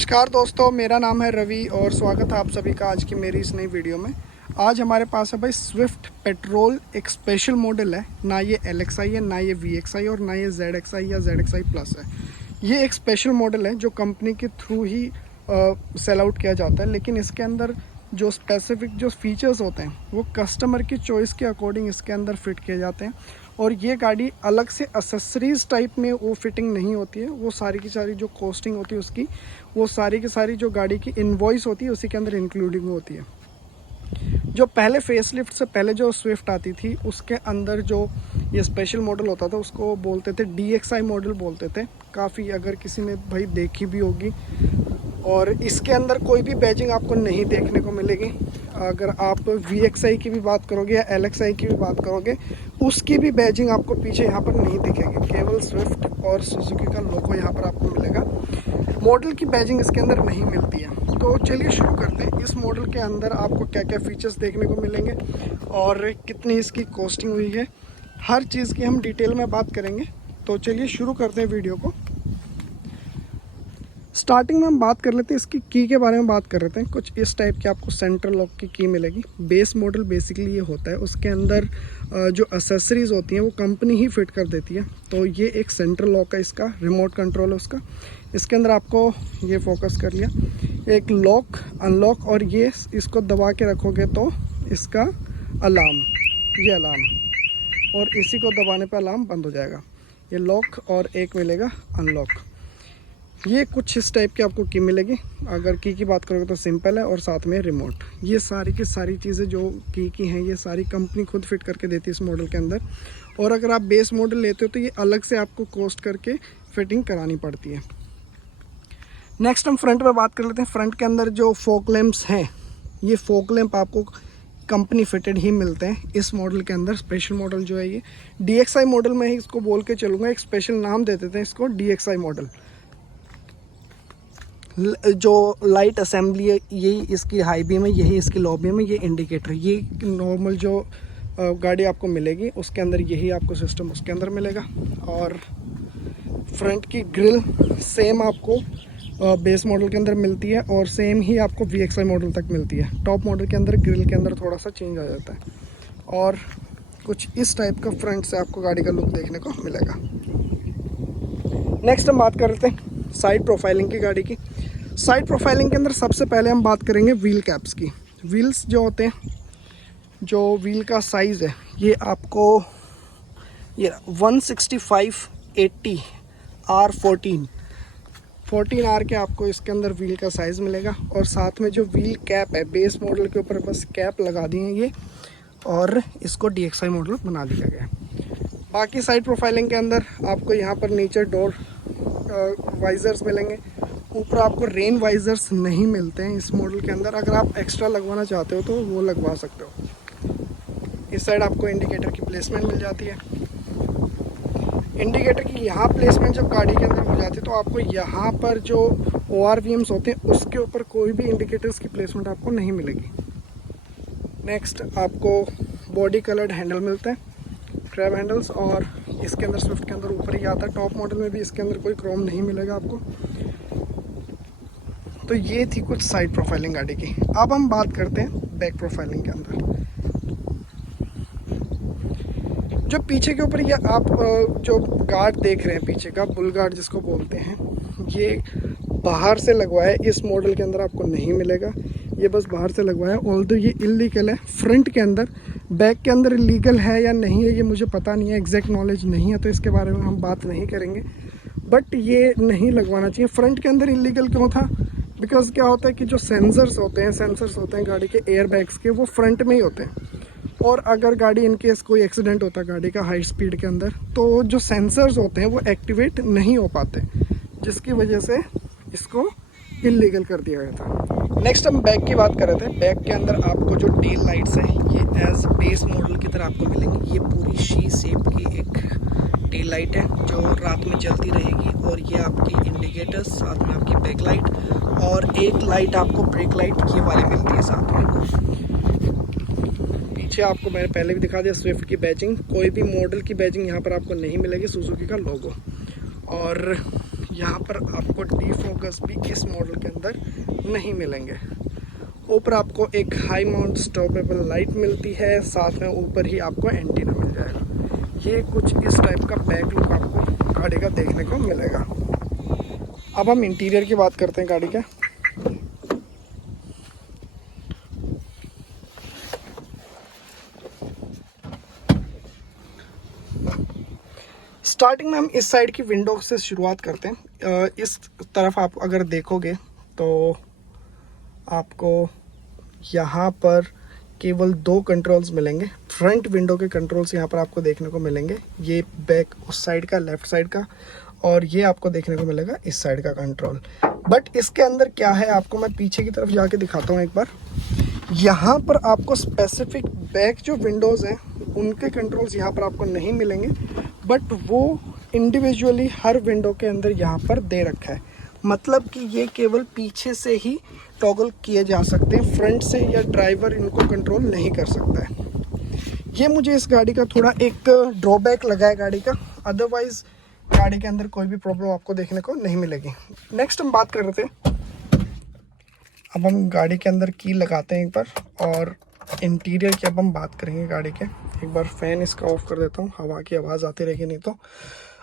नमस्कार दोस्तों, मेरा नाम है रवि और स्वागत है आप सभी का आज की मेरी इस नई वीडियो में। आज हमारे पास है भाई स्विफ्ट पेट्रोल, एक स्पेशल मॉडल है। ना ये LXI है, ना ये VXI और ना ये ZXI या ZXI प्लस है। ये एक स्पेशल मॉडल है जो कंपनी के थ्रू ही सेल आउट किया जाता है, लेकिन इसके अंदर जो स्पेसिफिक जो फीचर्स होते हैं वो कस्टमर की चॉइस के अकॉर्डिंग इसके अंदर फिट किए जाते हैं। और ये गाड़ी अलग से एसेसरीज टाइप में वो फिटिंग नहीं होती है। वो सारी की सारी जो कॉस्टिंग होती है उसकी, वो सारी की सारी जो गाड़ी की इनवॉइस होती है उसी के अंदर इंक्लूडिंग होती है। जो पहले फेसलिफ्ट से पहले जो स्विफ्ट आती थी उसके अंदर जो ये स्पेशल मॉडल होता था उसको बोलते थे DXI मॉडल बोलते थे। काफ़ी अगर किसी ने भाई देखी भी होगी। और इसके अंदर कोई भी बैजिंग आपको नहीं देखने को मिलेगी। अगर आप VXI की भी बात करोगे या LXI की भी बात करोगे, उसकी भी बैजिंग आपको पीछे यहाँ पर नहीं दिखेगी। केवल स्विफ्ट और सुजुकी का लोगो यहाँ पर आपको मिलेगा। मॉडल की बैजिंग इसके अंदर नहीं मिलती है। तो चलिए शुरू करते हैं। इस मॉडल के अंदर आपको क्या क्या फीचर्स देखने को मिलेंगे और कितनी इसकी कॉस्टिंग हुई है, हर चीज़ की हम डिटेल में बात करेंगे। तो चलिए शुरू करते हैं वीडियो को। स्टार्टिंग में हम बात कर लेते हैं इसकी की के बारे में बात कर लेते हैं। कुछ इस टाइप की आपको सेंट्रल लॉक की मिलेगी। बेस मॉडल बेसिकली ये होता है, उसके अंदर जो एसेसरीज होती हैं वो कंपनी ही फिट कर देती है। तो ये एक सेंट्रल लॉक है, इसका रिमोट कंट्रोल है उसका। इसके अंदर आपको ये फोकस कर लिया, एक लॉक अनलॉक, और ये इसको दबा के रखोगे तो इसका अलार्म, ये अलार्म, और इसी को दबाने पर अलार्म बंद हो जाएगा। ये लॉक और एक मिलेगा अनलॉक। ये कुछ इस टाइप की आपको की मिलेगी। अगर की बात करोगे तो सिंपल है और साथ में रिमोट। ये सारी की सारी चीज़ें जो की हैं ये सारी कंपनी खुद फिट करके देती है इस मॉडल के अंदर। और अगर आप बेस मॉडल लेते हो तो ये अलग से आपको कॉस्ट करके फिटिंग करानी पड़ती है। नेक्स्ट हम फ्रंट में बात कर लेते हैं। फ्रंट के अंदर जो फॉग लैंप्स हैं, ये फॉग लैंप आपको कंपनी फिटेड ही मिलते हैं इस मॉडल के अंदर। स्पेशल मॉडल जो है ये DXI मॉडल में ही इसको बोल के चलूँगा, एक स्पेशल नाम दे देते हैं इसको, DXI मॉडल। जो लाइट असेंबली है यही इसकी हाई बीम है, यही इसकी लो बीम है, ये इंडिकेटर, ये नॉर्मल जो गाड़ी आपको मिलेगी उसके अंदर यही आपको सिस्टम उसके अंदर मिलेगा। और फ्रंट की ग्रिल सेम आपको बेस मॉडल के अंदर मिलती है और सेम ही आपको VXI मॉडल तक मिलती है। टॉप मॉडल के अंदर ग्रिल के अंदर थोड़ा सा चेंज आ जाता है। और कुछ इस टाइप का फ्रंट से आपको गाड़ी का लुक देखने को मिलेगा। नेक्स्ट हम बात कर लेते हैं साइड प्रोफाइलिंग की गाड़ी की। साइड प्रोफाइलिंग के अंदर सबसे पहले हम बात करेंगे व्हील कैप्स की। व्हील्स जो होते हैं, जो व्हील का साइज़ है ये आपको ये 165/80 R14 के आपको इसके अंदर व्हील का साइज़ मिलेगा। और साथ में जो व्हील कैप है, बेस मॉडल के ऊपर बस कैप लगा दी है ये, और इसको DXI मॉडल बना दिया गया है। बाकी साइड प्रोफाइलिंग के अंदर आपको यहाँ पर नीचे डोर वाइजर्स मिलेंगे। ऊपर आपको रेन वाइजर्स नहीं मिलते हैं इस मॉडल के अंदर। अगर आप एक्स्ट्रा लगवाना चाहते हो तो वो लगवा सकते हो। इस साइड आपको इंडिकेटर की प्लेसमेंट मिल जाती है। इंडिकेटर की यहाँ प्लेसमेंट जब गाड़ी के अंदर हो जाती है तो आपको यहाँ पर जो ORVMs होते हैं उसके ऊपर कोई भी इंडिकेटर्स की प्लेसमेंट आपको नहीं मिलेगी। नेक्स्ट आपको बॉडी कलर्ड हैंडल मिलते हैं, ट्रैब हैंडल्स, और इसके अंदर स्विफ्ट के अंदर ऊपर ही आता है। टॉप मॉडल में भी इसके अंदर कोई क्रोम नहीं मिलेगा आपको। तो ये थी कुछ साइड प्रोफाइलिंग गाड़ी की। अब हम बात करते हैं बैक प्रोफाइलिंग के अंदर। जो पीछे के ऊपर ये आप जो गार्ड देख रहे हैं पीछे का, बुल गार्ड जिसको बोलते हैं, ये बाहर से लगवाया है। इस मॉडल के अंदर आपको नहीं मिलेगा, ये बस बाहर से लगवाया है। ऑल्दो ये इलीगल है फ्रंट के अंदर। बैक के अंदर इलीगल है या नहीं है ये मुझे पता नहीं है, एग्जैक्ट नॉलेज नहीं है, तो इसके बारे में हम बात नहीं करेंगे। बट ये नहीं लगवाना चाहिए। फ्रंट के अंदर इलीगल क्यों था? बिकॉज क्या होता है कि जो सेंसर्स होते हैं गाड़ी के एयर बैग्स के, वो फ्रंट में ही होते हैं। और अगर गाड़ी इनकेस कोई एक्सीडेंट होता है गाड़ी का हाई स्पीड के अंदर, तो जो सेंसर्स होते हैं वो एक्टिवेट नहीं हो पाते, जिसकी वजह से इसको इलीगल कर दिया गया था। नेक्स्ट हम बैक की बात कर रहे थे। बैक के अंदर आपको जो टेल लाइट्स हैं ये एज बेस मॉडल की तरह आपको मिलेंगी। ये पूरी शी शेप की एक टेल लाइट है जो रात में जलती रहेगी। और ये आपकी इंडिकेटर्स, साथ में आपकी बैक लाइट, और एक लाइट आपको ब्रेक लाइट ये वाली मिलती है साथ में। पीछे आपको मैंने पहले भी दिखा दिया स्विफ्ट की बैजिंग, कोई भी मॉडल की बैजिंग यहाँ पर आपको नहीं मिलेगी, सुजुकी का लोगो। और यहाँ पर आपको डिफोकस भी इस मॉडल के अंदर नहीं मिलेंगे। ऊपर आपको एक हाई माउंट स्टॉपेबल लाइट मिलती है, साथ में ऊपर ही आपको एंटीना मिल जाएगा। ये कुछ इस टाइप का बैक लुक आपको गाड़ी का देखने को मिलेगा। अब हम इंटीरियर की बात करते हैं गाड़ी के। स्टार्टिंग में हम इस साइड की विंडो से शुरुआत करते हैं। इस तरफ आप अगर देखोगे तो आपको यहाँ पर केवल 2 कंट्रोल्स मिलेंगे। फ्रंट विंडो के कंट्रोल्स यहाँ पर आपको देखने को मिलेंगे। ये बैक उस साइड का, लेफ्ट साइड का, और ये आपको देखने को मिलेगा इस साइड का कंट्रोल। बट इसके अंदर क्या है आपको मैं पीछे की तरफ जाके दिखाता हूँ एक बार। यहाँ पर आपको स्पेसिफिक बैक जो विंडोज़ हैं उनके कंट्रोल्स यहाँ पर आपको नहीं मिलेंगे, बट वो इंडिविजुअली हर विंडो के अंदर यहाँ पर दे रखा है। मतलब कि ये केवल पीछे से ही टॉगल किए जा सकते हैं, फ्रंट से या ड्राइवर इनको कंट्रोल नहीं कर सकता है। ये मुझे इस गाड़ी का थोड़ा एक ड्रॉबैक लगा है गाड़ी का, अदरवाइज़ गाड़ी के अंदर कोई भी प्रॉब्लम आपको देखने को नहीं मिलेगी। नेक्स्ट हम बात कर रहे थे, अब हम गाड़ी के अंदर की लगाते हैं एक बार, और इंटीरियर की अब हम बात करेंगे गाड़ी के। एक बार फैन इसका ऑफ कर देता हूँ, हवा की आवाज़ आती रहेगी नहीं तो।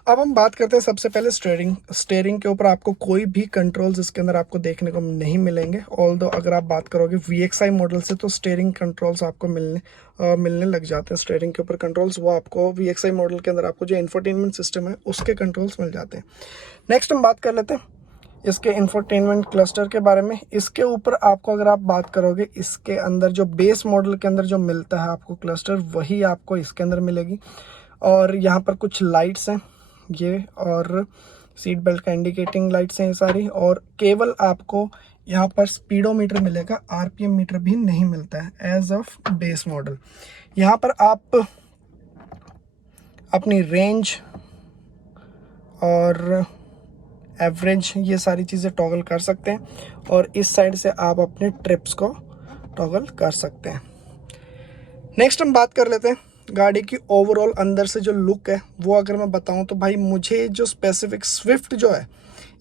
अब हम बात करते हैं सबसे पहले स्टीयरिंग के ऊपर आपको कोई भी कंट्रोल्स इसके अंदर आपको देखने को नहीं मिलेंगे। ऑल्दो अगर आप बात करोगे VXI मॉडल से तो स्टीयरिंग कंट्रोल्स आपको मिलने लग जाते हैं। स्टीयरिंग के ऊपर कंट्रोल्स वो आपको VXI मॉडल के अंदर आपको जो इंफोटेनमेंट सिस्टम है उसके कंट्रोल्स मिल जाते हैं। नेक्स्ट हम बात कर लेते हैं इसके इंफोटेनमेंट क्लस्टर के बारे में। इसके ऊपर आपको अगर आप बात करोगे, इसके अंदर जो बेस मॉडल के अंदर जो मिलता है आपको क्लस्टर, वही आपको इसके अंदर मिलेगी। और यहाँ पर कुछ लाइट्स हैं ये, और सीट बेल्ट का इंडिकेटिंग लाइट्स हैं ये सारी, और केवल आपको यहाँ पर स्पीडोमीटर मिलेगा, RPM मीटर भी नहीं मिलता है एज ऑफ बेस मॉडल। यहाँ पर आप अपनी रेंज और एवरेज ये सारी चीज़ें टॉगल कर सकते हैं, और इस साइड से आप अपने ट्रिप्स को टॉगल कर सकते हैं। नेक्स्ट हम बात कर लेते हैं गाड़ी की ओवरऑल अंदर से जो लुक है वो अगर मैं बताऊं तो भाई मुझे जो स्पेसिफिक स्विफ्ट जो है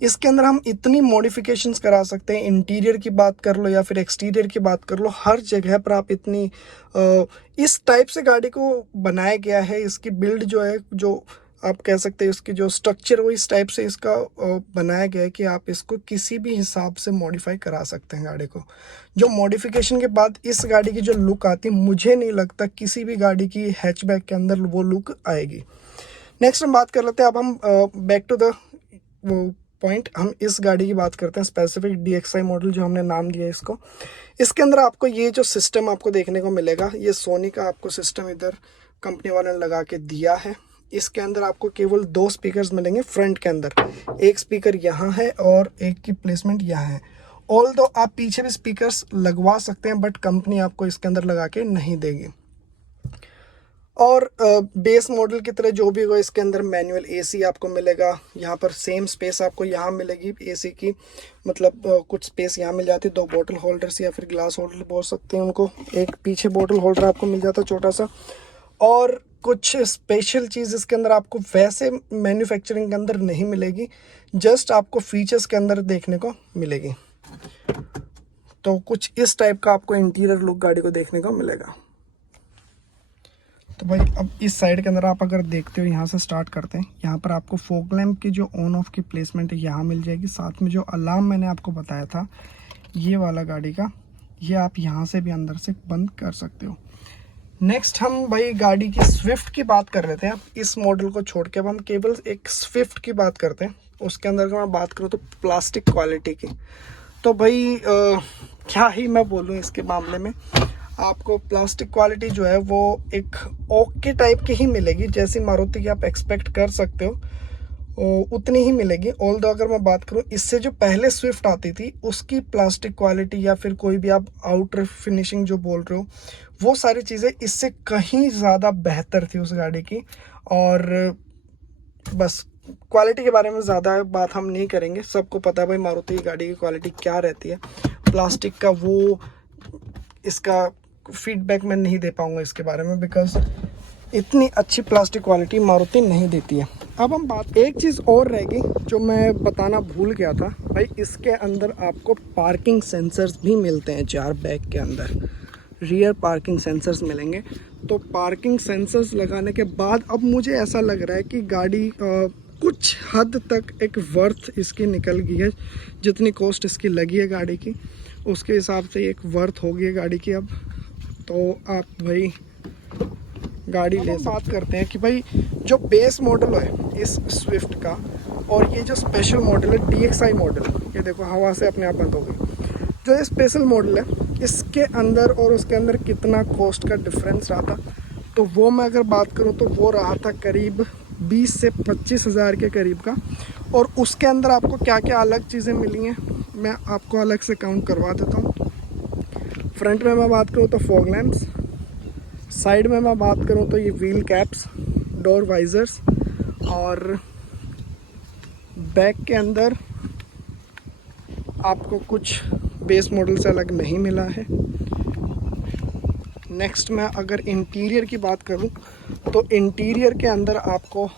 इसके अंदर हम इतनी मॉडिफिकेशंस करा सकते हैं। इंटीरियर की बात कर लो या फिर एक्सटीरियर की बात कर लो, हर जगह पर आप इतनी इस टाइप से गाड़ी को बनाया गया है। इसकी बिल्ड जो है, जो आप कह सकते हैं इसकी जो स्ट्रक्चर वो इस टाइप से इसका बनाया गया है कि आप इसको किसी भी हिसाब से मॉडिफाई करा सकते हैं गाड़ी को। जो मॉडिफिकेशन के बाद इस गाड़ी की जो लुक आती है, मुझे नहीं लगता किसी भी गाड़ी की हैचबैक के अंदर वो लुक आएगी। नेक्स्ट हम बात कर लेते हैं, अब हम बैक टू द पॉइंट, हम इस गाड़ी की बात करते हैं स्पेसिफिक DXI मॉडल जो हमने नाम दिया है इसको। इसके अंदर आपको ये जो सिस्टम आपको देखने को मिलेगा, ये सोनी का आपको सिस्टम इधर कंपनी वाले ने लगा के दिया है। इसके अंदर आपको केवल 2 स्पीकर्स मिलेंगे फ्रंट के अंदर, एक स्पीकर यहाँ है और एक की प्लेसमेंट यहाँ है। ऑल्दो आप पीछे भी स्पीकर्स लगवा सकते हैं, बट कंपनी आपको इसके अंदर लगा के नहीं देगी। और बेस मॉडल की तरह जो भी होगा इसके अंदर मैनुअल AC आपको मिलेगा। यहाँ पर सेम स्पेस आपको यहाँ मिलेगी AC की, मतलब कुछ स्पेस यहाँ मिल जाती है। 2 बॉटल होल्डर्स या फिर ग्लास होल्डर बोल सकते हैं उनको, एक पीछे बॉटल होल्डर आपको मिल जाता है छोटा सा। और कुछ स्पेशल चीज़ इसके अंदर आपको वैसे मैन्युफैक्चरिंग के अंदर नहीं मिलेगी, जस्ट आपको फीचर्स के अंदर देखने को मिलेगी। तो कुछ इस टाइप का आपको इंटीरियर लुक गाड़ी को देखने को मिलेगा। तो भाई अब इस साइड के अंदर आप अगर देखते हो, यहाँ से स्टार्ट करते हैं। यहाँ पर आपको फॉग लैंप की जो ऑन ऑफ की प्लेसमेंट है यहाँ मिल जाएगी। साथ में जो अलार्म मैंने आपको बताया था ये वाला गाड़ी का, ये आप यहाँ से भी अंदर से बंद कर सकते हो। नेक्स्ट हम भाई गाड़ी की स्विफ्ट की बात कर रहे थे। अब इस मॉडल को छोड़ के अब हम केवल एक स्विफ्ट की बात करते हैं। उसके अंदर अगर मैं बात करूँ तो प्लास्टिक क्वालिटी की, तो भाई क्या ही मैं बोलूँ इसके मामले में। आपको प्लास्टिक क्वालिटी जो है वो एक ओके टाइप की ही मिलेगी, जैसी मारुति की आप एक्सपेक्ट कर सकते हो उतनी ही मिलेगी। ऑल्दो अगर मैं बात करूँ इससे जो पहले स्विफ्ट आती थी उसकी प्लास्टिक क्वालिटी या फिर कोई भी आप आउटर फिनिशिंग जो बोल रहे हो, वो सारी चीज़ें इससे कहीं ज़्यादा बेहतर थी उस गाड़ी की। और बस क्वालिटी के बारे में ज़्यादा बात हम नहीं करेंगे, सबको पता है भाई मारुति की गाड़ी की क्वालिटी क्या रहती है। प्लास्टिक का वो इसका फीडबैक मैं नहीं दे पाऊँगा इसके बारे में, बिकॉज इतनी अच्छी प्लास्टिक क्वालिटी मारुति नहीं देती है। अब हम बात, एक चीज़ और रहेगी जो मैं बताना भूल गया था भाई, इसके अंदर आपको पार्किंग सेंसर्स भी मिलते हैं 4 बैग के अंदर, रियर पार्किंग सेंसर्स मिलेंगे। तो पार्किंग सेंसर्स लगाने के बाद अब मुझे ऐसा लग रहा है कि गाड़ी कुछ हद तक एक वर्थ इसकी निकल गई है। जितनी कॉस्ट इसकी लगी है गाड़ी की, उसके हिसाब से एक वर्थ हो गई है गाड़ी की अब। तो आप भाई गाड़ी ले बात करते हैं कि भाई जो बेस मॉडल है इस स्विफ्ट का और ये जो स्पेशल मॉडल है DXi मॉडल, ये देखो हवा से अपने आप बंद हो गई। जो ये स्पेशल मॉडल है इसके अंदर और उसके अंदर कितना कॉस्ट का डिफरेंस रहा था, तो वो मैं अगर बात करूँ तो वो रहा था करीब 20 से 25 हज़ार के करीब का। और उसके अंदर आपको क्या क्या अलग चीज़ें मिली हैं मैं आपको अलग से काउंट करवा देता हूँ। फ्रंट में मैं बात करूँ तो फॉग लैम्प्स, साइड में मैं बात करूँ तो ये व्हील कैप्स, डोर वाइजर्स, और बैक के अंदर आपको कुछ बेस मॉडल से अलग नहीं मिला है। नेक्स्ट मैं अगर इंटीरियर की बात करूं तो इंटीरियर के अंदर आपको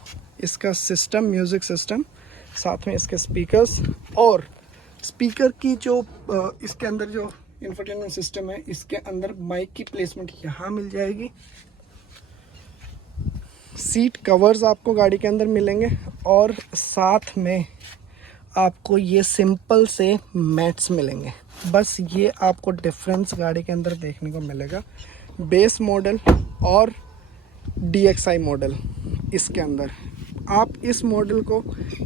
इसका सिस्टम, म्यूज़िक सिस्टम, साथ में इसके स्पीकर्स और स्पीकर की जो इसके अंदर जो इंफोटेनमेंट सिस्टम है, इसके अंदर माइक की प्लेसमेंट यहाँ मिल जाएगी। सीट कवर्स आपको गाड़ी के अंदर मिलेंगे और साथ में आपको ये सिंपल से मैट्स मिलेंगे। बस ये आपको डिफरेंस गाड़ी के अंदर देखने को मिलेगा बेस मॉडल और DXi मॉडल। इसके अंदर आप इस मॉडल को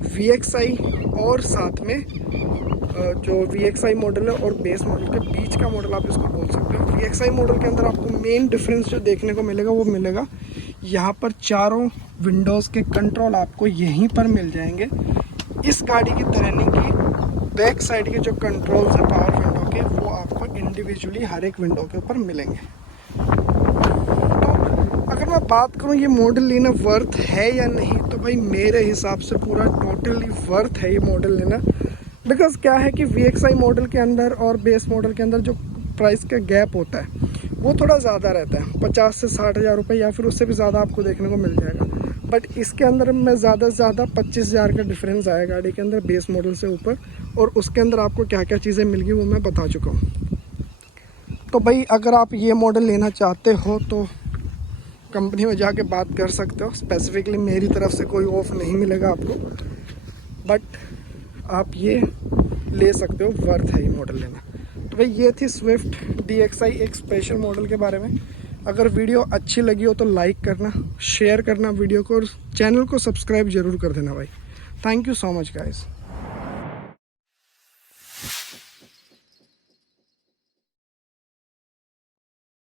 VXi और साथ में जो VXi मॉडल है और बेस मॉडल के बीच का मॉडल आप इसको बोल सकते हो। VXi मॉडल के अंदर आपको मेन डिफरेंस जो देखने को मिलेगा वो मिलेगा यहाँ पर चारों विंडोज़ के कंट्रोल आपको यहीं पर मिल जाएंगे। इस गाड़ी की तरह नहीं कि बैक साइड के जो कंट्रोल्स हैं पावर विंडो के, वो आपको इंडिविजुअली हर एक विंडो के ऊपर मिलेंगे। तो अगर मैं बात करूँ ये मॉडल लेना वर्थ है या नहीं, तो भाई मेरे हिसाब से पूरा टोटली वर्थ है ये मॉडल लेना। बिकॉज क्या है कि VXi मॉडल के अंदर और बेस मॉडल के अंदर जो प्राइस का गैप होता है वो थोड़ा ज़्यादा रहता है, 50 से 60 हज़ार रुपये या फिर उससे भी ज़्यादा आपको देखने को मिल जाएगा। बट इसके अंदर में ज़्यादा से ज़्यादा 25 हज़ार का डिफरेंस आया गाड़ी के अंदर बेस मॉडल से ऊपर, और उसके अंदर आपको क्या क्या चीज़ें मिल गई वो मैं बता चुका हूँ। तो भाई अगर आप ये मॉडल लेना चाहते हो तो कंपनी में जाके बात कर सकते हो। स्पेसिफिकली मेरी तरफ से कोई ऑफ नहीं मिलेगा आपको, बट आप ये ले सकते हो, वर्थ है ये मॉडल लेना। तो भाई ये थी स्विफ्ट DXi एक स्पेशल मॉडल के बारे में। अगर वीडियो अच्छी लगी हो तो लाइक करना, शेयर करना वीडियो को, और चैनल को सब्सक्राइब ज़रूर कर देना भाई। Thank you so much guys.